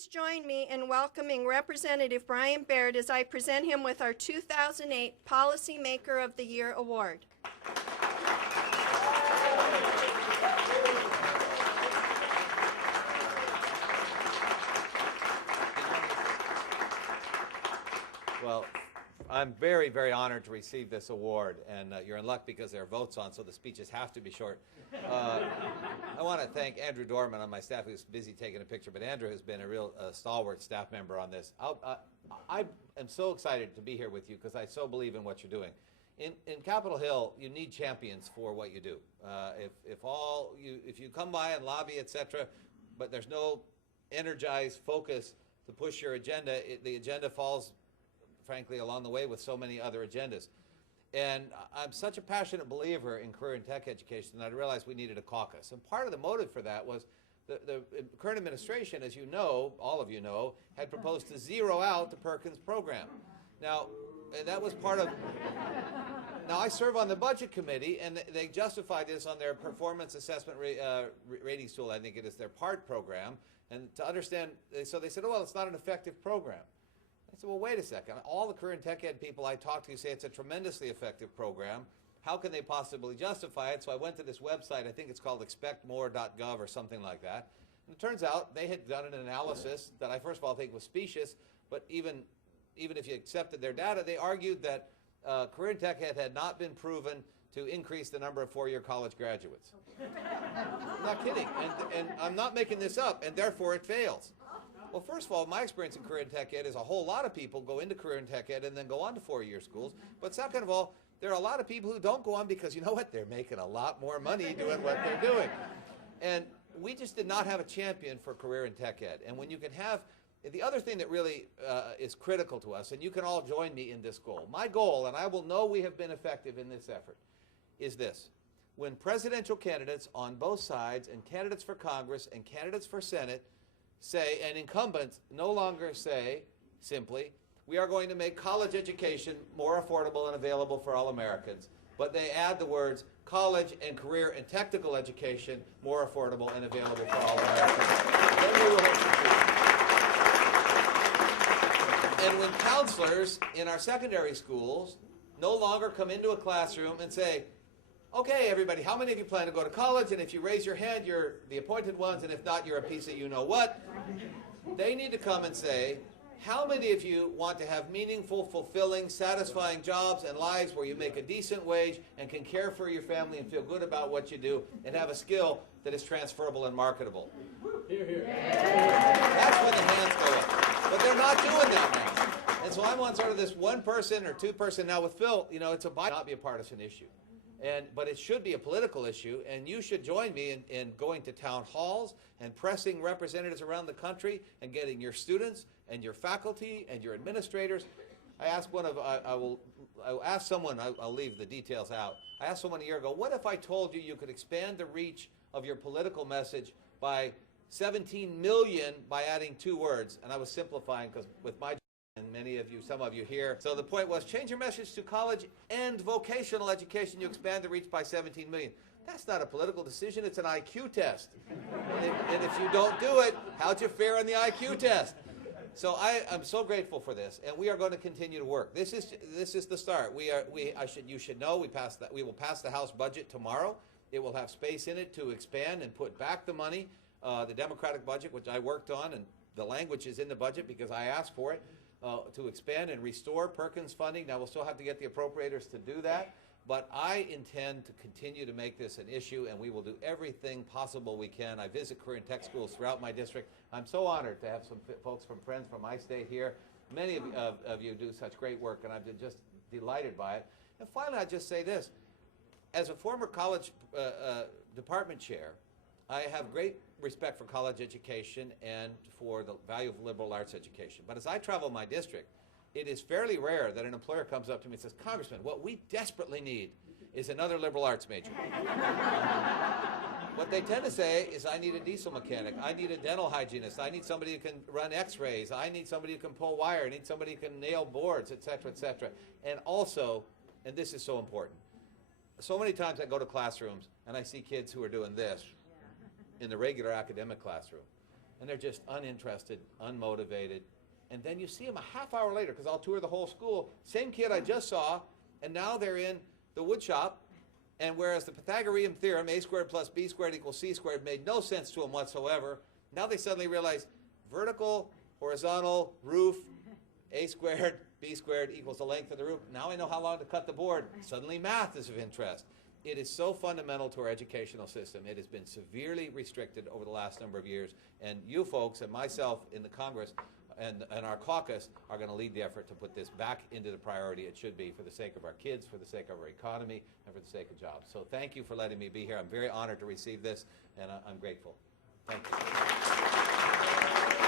Please join me in welcoming Representative Brian Baird as I present him with our 2008 Policymaker of the Year Award. Well, I'm very, very honored to receive this award, and you're in luck because there are votes on, so the speeches have to be short. I want to thank Andrew Dorman on my staff, who's busy taking a picture, but Andrew has been a real stalwart staff member on this. I am so excited to be here with you because I so believe in what you're doing. In Capitol Hill, you need champions for what you do. If you come by and lobby, etc., but there's no energized focus to push your agenda, the agenda falls, frankly, along the way with so many other agendas. And I'm such a passionate believer in career and tech education that I realized we needed a caucus. And part of the motive for that was the current administration, as you know, all of you know, had proposed to zero out the Perkins program. Now, that was part of... Now, I serve on the Budget Committee, and they justified this on their performance assessment ratings tool. I think it is their PART program. And to understand, so they said, oh, well, it's not an effective program. I said, well, wait a second. All the career and tech ed people I talk to say it's a tremendously effective program. How can they possibly justify it? So I went to this website. I think it's called expectmore.gov or something like that. And it turns out they had done an analysis that I first of all think was specious, but even if you accepted their data, they argued that career and tech ed had not been proven to increase the number of four-year college graduates. I'm not kidding. And I'm not making this up, and therefore it fails. Well, first of all, my experience in career and tech ed is a whole lot of people go into career and tech ed and then go on to four-year schools. But second of all, there are a lot of people who don't go on because, you know what, they're making a lot more money doing what they're doing. And we just did not have a champion for career and tech ed. And when you can have, the other thing that really is critical to us, and you can all join me in this goal. My goal, and I will know we have been effective in this effort, is this. When presidential candidates on both sides and candidates for Congress and candidates for Senate say, and incumbents no longer say simply, we are going to make college education more affordable and available for all Americans, but they add the words college and career and technical education more affordable and available for all Americans. Then we will succeed. And when counselors in our secondary schools no longer come into a classroom and say, okay, everybody, how many of you plan to go to college? And if you raise your hand, you're the appointed ones, and if not, you're a piece of you-know-what. They need to come and say, how many of you want to have meaningful, fulfilling, satisfying jobs and lives where you make a decent wage and can care for your family and feel good about what you do and have a skill that is transferable and marketable? Hear, hear. That's when the hands go up. But they're not doing that now. And so I'm on sort of this one person or two person. Now with Phil, you know, it's not be a partisan issue. But it should be a political issue, and you should join me in going to town halls and pressing representatives around the country and getting your students and your faculty and your administrators. I asked I'll ask someone, I'll leave the details out. I asked someone a year ago, what if I told you you could expand the reach of your political message by 17 million by adding 2 words? And I was simplifying because with my and many of you, some of you here. So the point was, change your message to college and vocational education. You expand the reach by 17 million. That's not a political decision. It's an IQ test. And if you don't do it, how'd you fare on the IQ test? So I'm so grateful for this, and we are going to continue to work. This is the start. You should know we will pass the House budget tomorrow. It will have space in it to expand and put back the money, the Democratic budget, which I worked on, and the language is in the budget because I asked for it. To expand and restore Perkins funding. Now, we'll still have to get the appropriators to do that, but I intend to continue to make this an issue, and we will do everything possible we can. I visit career and tech schools throughout my district. I'm so honored to have some folks friends from my state here. Many of you do such great work, and I'm just delighted by it. And finally, I'll just say this. As a former college department chair, I have great respect for college education and for the value of liberal arts education. But as I travel my district, it is fairly rare that an employer comes up to me and says, Congressman, what we desperately need is another liberal arts major. What they tend to say is, I need a diesel mechanic, I need a dental hygienist, I need somebody who can run x-rays, I need somebody who can pull wire, I need somebody who can nail boards, etc., etc. And also, and this is so important, so many times I go to classrooms and I see kids who are doing this in the regular academic classroom. and they're just uninterested, unmotivated. And then you see them a half hour later, because I'll tour the whole school, same kid I just saw, and now they're in the wood shop, and whereas the Pythagorean theorem, a squared plus b squared equals c squared, made no sense to them whatsoever, now they suddenly realize vertical, horizontal, roof, a squared, b squared equals the length of the roof. Now I know how long to cut the board. Suddenly math is of interest. It is so fundamental to our educational system. It has been severely restricted over the last number of years, and you folks and myself in the Congress and our caucus are going to lead the effort to put this back into the priority it should be for the sake of our kids, for the sake of our economy, and for the sake of jobs. So thank you for letting me be here. I'm very honored to receive this, and I'm grateful. Thank you.